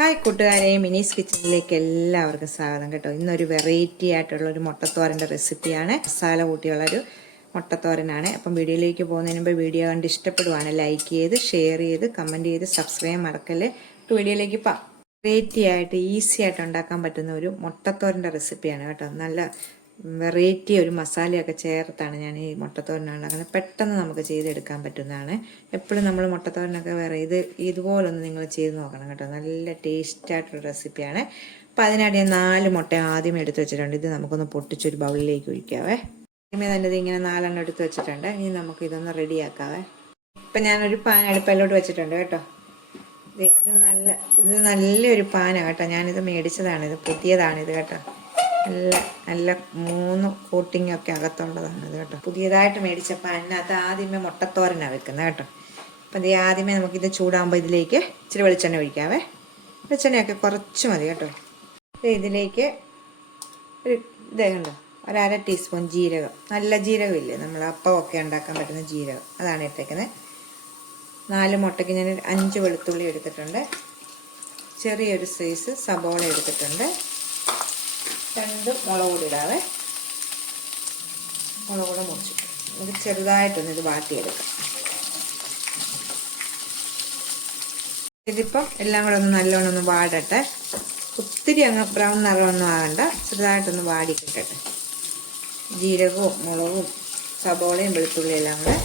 Hi കൂട്ടുകാരെ, മിനീസ് കിച്ചണിലേക്ക് എല്ലാവർക്കും സ്വാഗതം കേട്ടോ. ഇന്നൊരു വെറൈറ്റി ആയിട്ടുള്ള ഒരു മുട്ടത്തോരൻ്റെ റെസിപ്പിയാണ്. മസാല കൂട്ടിയുള്ളൊരു മുട്ടത്തോരനാണ്. അപ്പം വീഡിയോയിലേക്ക് പോകുന്നതിന് മുമ്പ് വീഡിയോ കണ്ട് ഇഷ്ടപ്പെടുവാണ് ലൈക്ക് ചെയ്ത് ഷെയർ ചെയ്ത് കമൻറ്റ് ചെയ്ത് സബ്സ്ക്രൈബ് മറക്കല്ലേ. വീഡിയോയിലേക്ക് പോകാം. വെറൈറ്റി ആയിട്ട് ഈസി ആയിട്ട് ഉണ്ടാക്കാൻ പറ്റുന്ന ഒരു മുട്ടത്തോരൻ്റെ റെസിപ്പിയാണ് കേട്ടോ. നല്ല വെറൈറ്റി ഒരു മസാലയൊക്കെ ചേർത്താണ് ഞാൻ ഈ മുട്ടത്തോരൻ ഉണ്ടാക്കുന്നത്. പെട്ടെന്ന് നമുക്ക് ചെയ്തെടുക്കാൻ പറ്റുന്നതാണ്. എപ്പോഴും നമ്മൾ മുട്ടത്തോരനൊക്കെ ഇതുപോലൊന്ന് നിങ്ങൾ ചെയ്ത് നോക്കണം കേട്ടോ. നല്ല ടേസ്റ്റായിട്ടൊരു റെസിപ്പിയാണ്. അപ്പോൾ അതിനായിട്ട് ഞാൻ 4 മുട്ട ആദ്യം എടുത്ത് വെച്ചിട്ടുണ്ട്. ഇത് നമുക്കൊന്ന് പൊട്ടിച്ചൊരു ബൗളിലേക്ക് ഒഴിക്കാവേ. ആദ്യമേ തന്നെ ഇത് ഇങ്ങനെ 4 എടുത്ത് വെച്ചിട്ടുണ്ട്. ഇനി നമുക്ക് ഇതൊന്ന് റെഡിയാക്കാവേ. ഇപ്പം ഞാനൊരു പാൻ അടുപ്പിലോട്ട് വെച്ചിട്ടുണ്ട് കേട്ടോ. ഇത് നല്ലൊരു പാനാണ് കേട്ടോ. ഞാനിത് മേടിച്ചതാണ്. ഇത് പുതിയതാണിത് കേട്ടോ. നല്ല 3 കോട്ടിങ്ങൊക്കെ അകത്തുള്ളതാണ് ഇത് കേട്ടോ. പുതിയതായിട്ട് മേടിച്ച പാനിനകത്ത് ആദ്യമേ മുട്ടത്തോരനാണ് വെക്കുന്നത് കേട്ടോ. അപ്പം ഇത് ആദ്യമേ നമുക്കിത് ചൂടാകുമ്പോൾ ഇതിലേക്ക് ഇച്ചിരി വെളിച്ചെണ്ണ ഒഴിക്കാവേ. വെളിച്ചെണ്ണയൊക്കെ കുറച്ച് മതി കേട്ടോ. ഇതിലേക്ക് കണ്ടോ, 1/2 ടീസ്പൂൺ ജീരകം. നല്ല ജീരകമില്ലേ, നമ്മൾ അപ്പമൊക്കെ ഉണ്ടാക്കാൻ പറ്റുന്ന ജീരകം, അതാണ് ഇട്ടേക്കുന്നത്. 4 മുട്ടയ്ക്ക് ഞാൻ 5 വെളുത്തുള്ളി എടുത്തിട്ടുണ്ട്. ചെറിയൊരു സൈസ് സബോള എടുത്തിട്ടുണ്ട്. 2 മുളക് പൊടി ഇടാവേ. മുളക് പൊടി മുറിച്ചിട്ട് നമുക്ക് ചെറുതായിട്ടൊന്ന് ഇത് വാട്ടിയെടുക്കാം. ഇതിപ്പം എല്ലാം കൂടെ ഒന്ന് നല്ലോണം ഒന്ന് വാടട്ടെ. ഒത്തിരി അങ്ങ് ബ്രൗൺ നിറമൊന്നും ആകണ്ട, ചെറുതായിട്ടൊന്ന് വാടി കിട്ടട്ടെ. ജീരകവും മുളകും സബോളയും വെളുത്തുള്ളിയും എല്ലാം കൂടെ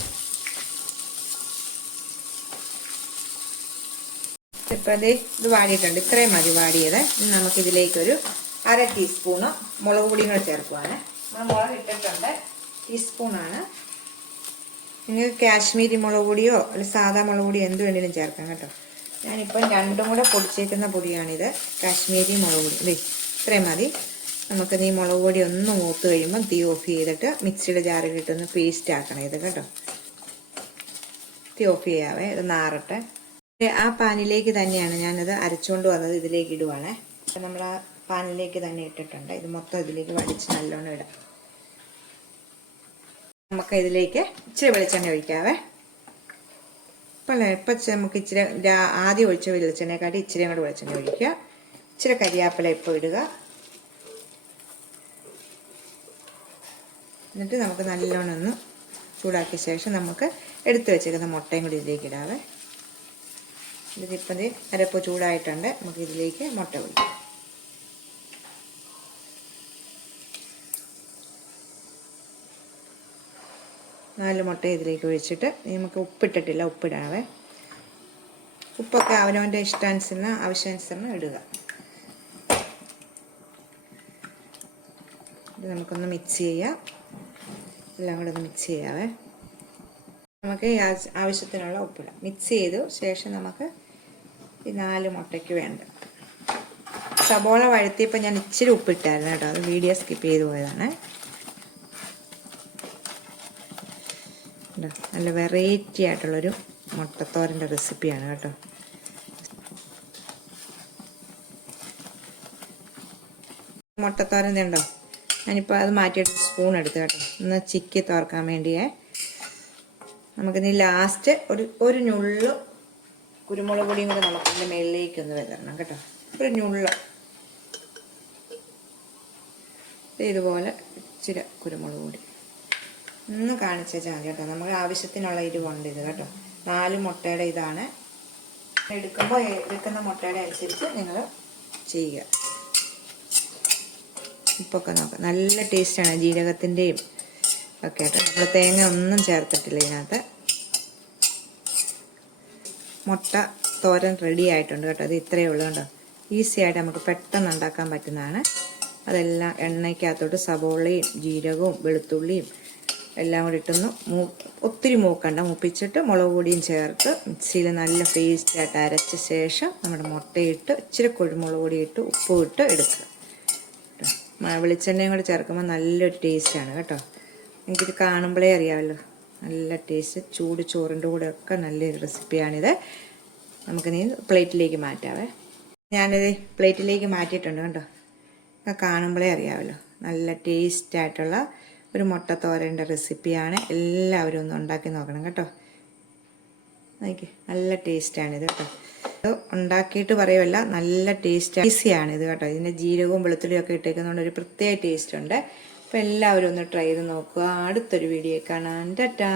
ഇപ്പം ഇത് വാടിയിട്ടുണ്ട്. ഇത്രയും മതി വാടിയത്. നമുക്കിതിലേക്കൊരു 1/2 ടീസ്പൂണ് മുളക് പൊടിയും കൂടെ ചേർക്കുവാണ്. നമ്മൾ മുളക് ഇട്ടിട്ടുണ്ട്, ടീസ്പൂണാണ്. നിങ്ങൾക്ക് കാശ്മീരി മുളക് പൊടിയോ അല്ലെങ്കിൽ സാധാ മുളക് പൊടിയോ എന്ത് വേണമെങ്കിലും ചേർക്കാം കേട്ടോ. ഞാനിപ്പം 2ഉം കൂടെ പൊടിച്ചേക്കുന്ന പൊടിയാണിത്, കാശ്മീരി മുളക് പൊടി. ഇത്രയും മതി. നമുക്ക് ഈ മുളക് പൊടി ഒന്ന് മൂത്ത് കഴിയുമ്പം തീ ഓഫ് ചെയ്തിട്ട് മിക്സിയുടെ ജാറിലിട്ടൊന്ന് പേസ്റ്റ് ആക്കണം ഇത് കേട്ടോ. തീ ഓഫ് ചെയ്യാവേ, ഇത് നാറട്ടെ. ആ പാനിലേക്ക് തന്നെയാണ് ഞാനത് അരച്ചുകൊണ്ട് വന്നത്. ഇതിലേക്ക് ഇടുവാണേ. അപ്പം നമ്മൾ ആ പാനിലേക്ക് തന്നെ ഇട്ടിട്ടുണ്ട്. ഇത് മൊത്തം ഇതിലേക്ക് വടിച്ച് നല്ലോണം ഇടാം. നമുക്ക് ഇതിലേക്ക് ഇച്ചിരി വെളിച്ചെണ്ണ ഒഴിക്കാവേ. ഇപ്പം നമുക്ക് ഇച്ചിരി ആദ്യം ഒഴിച്ച വെളിച്ചെണ്ണയെക്കാട്ടി ഇച്ചിരി കൂടെ വെളിച്ചെണ്ണ ഒഴിക്കുക. ഇച്ചിരി കരിയാപ്പില ഇപ്പോൾ ഇടുക. എന്നിട്ട് നമുക്ക് നല്ലോണം ഒന്ന് ചൂടാക്കിയ ശേഷം നമുക്ക് എടുത്തു വെച്ചേക്കുന്ന മുട്ടയും കൂടി ഇതിലേക്ക് ഇടാവേ. ഇതിപ്പം അരപ്പ് ചൂടായിട്ടുണ്ട്. നമുക്ക് ഇതിലേക്ക് മുട്ട ഒഴിക്കാം. നാല് മുട്ട ഇതിലേക്ക് ഒഴിച്ചിട്ട് നമുക്ക് ഉപ്പിട്ടിട്ടില്ല, ഉപ്പിടാവേ. ഉപ്പൊക്കെ അവനവൻ്റെ ഇഷ്ടാനുസരണം ആവശ്യാനുസരണം ഇടുക. ഇത് നമുക്കൊന്ന് മിക്സ് ചെയ്യാം. എല്ലാം കൂടെ ഒന്ന് മിക്സ് ചെയ്യാവേ. നമുക്ക് ആവശ്യത്തിനുള്ള ഉപ്പിടാം. മിക്സ് ചെയ്തു ശേഷം നമുക്ക് ഈ 4 മുട്ടയ്ക്ക് വേണ്ട സബോള വഴറ്റിയപ്പോൾ ഞാൻ ഇച്ചിരി ഉപ്പിട്ടായിരുന്നു കേട്ടോ. അത് വീഡിയോ സ്കിപ്പ് ചെയ്ത് പോയതാണ്. നല്ല വെറൈറ്റി ആയിട്ടുള്ളൊരു മുട്ടത്തോരൻ്റെ റെസിപ്പിയാണ് കേട്ടോ. മുട്ടത്തോരൻ ഉണ്ടോ, ഞാനിപ്പോൾ അത് മാറ്റിയിട്ട് സ്പൂൺ എടുത്ത് കേട്ടോ, ഒന്ന് ചിക്കി തോർക്കാൻ വേണ്ടിയേ. നമുക്കിനി ലാസ്റ്റ് ഒരു ഞുള്ളു കുരുമുളക് പൊടിയും കൂടെ നമുക്കിതിൻ്റെ മേളിലേക്ക് ഒന്ന് വിതരണം കേട്ടോ. ഒരു ഞുള്ള ഇതുപോലെ ഇച്ചിരി കുരുമുളക് പൊടി ഒന്ന് കാണിച്ചാൽ കേട്ടോ. നമുക്ക് ആവശ്യത്തിനുള്ള എരിവുണ്ട് ഇത് കേട്ടോ. 4 മുട്ടയുടെ ഇതാണ്. എടുക്കുമ്പോൾ എടുക്കുന്ന മുട്ടയുടെ അനുസരിച്ച് നിങ്ങൾ ചെയ്യുക. ഉപ്പൊക്കെ നോക്കാം. നല്ല ടേസ്റ്റാണ് ജീരകത്തിൻ്റെയും ഒക്കെ കേട്ടോ. നമ്മൾ തേങ്ങ ഒന്നും ചേർത്തിട്ടില്ല ഇതിനകത്ത്. മുട്ട തോരൻ റെഡി ആയിട്ടുണ്ട് കേട്ടോ. അത് ഇത്രയേ ഉള്ളൂ കേട്ടോ. ഈസി ആയിട്ട് നമുക്ക് പെട്ടെന്ന് ഉണ്ടാക്കാൻ പറ്റുന്നതാണ്. അതെല്ലാം എണ്ണയ്ക്കകത്തോട്ട് സബോളയും ജീരകവും വെളുത്തുള്ളിയും എല്ലാം കൂടി ഇട്ടൊന്ന് ഒത്തിരി മൂക്കണ്ട, മൂപ്പിച്ചിട്ട് മുളക് പൊടിയും ചേർത്ത് മിക്സിയിൽ നല്ല പേസ്റ്റായിട്ട് അരച്ച ശേഷം നമ്മുടെ മുട്ടയിട്ട് ഇച്ചിരി കുരുമുളക് പൊടി ഇട്ട് ഉപ്പും ഇട്ട് എടുക്കുക. വെളിച്ചെണ്ണയും കൂടെ ചേർക്കുമ്പോൾ നല്ലൊരു ടേസ്റ്റാണ് കേട്ടോ. എനിക്കിത് കാണുമ്പോഴേ അറിയാമല്ലോ, നല്ല ടേസ്റ്റ്. ചൂട് ചോറിൻ്റെ കൂടെ ഒക്കെ നല്ലൊരു റെസിപ്പിയാണിത്. നമുക്കിനി പ്ലേറ്റിലേക്ക് മാറ്റാവേ. ഞാനിത് പ്ലേറ്റിലേക്ക് മാറ്റിയിട്ടുണ്ട് കേട്ടോ. കാണുമ്പോഴേ അറിയാമല്ലോ, നല്ല ടേസ്റ്റായിട്ടുള്ള ഒരു മുട്ടത്തോരൻ്റെ റെസിപ്പിയാണ്. എല്ലാവരും ഒന്ന് ഉണ്ടാക്കി നോക്കണം കേട്ടോ. നോക്കി, നല്ല ടേസ്റ്റാണിത് കേട്ടോ. ഉണ്ടാക്കിയിട്ട് പറയുമല്ല, നല്ല ടേസ്റ്റ് ഈസിയാണ് ഇത് കേട്ടോ. ഇതിൻ്റെ ജീരകവും വെളുത്തുള്ളിയും ഒക്കെ ഇട്ടേക്കുന്നതുകൊണ്ട് ഒരു പ്രത്യേക ടേസ്റ്റ് ഉണ്ട്. അപ്പോൾ എല്ലാവരും ഒന്ന് ട്രൈ ചെയ്ത് നോക്കുക. അടുത്തൊരു വീഡിയോ കാണാൻ. ടാറ്റാ.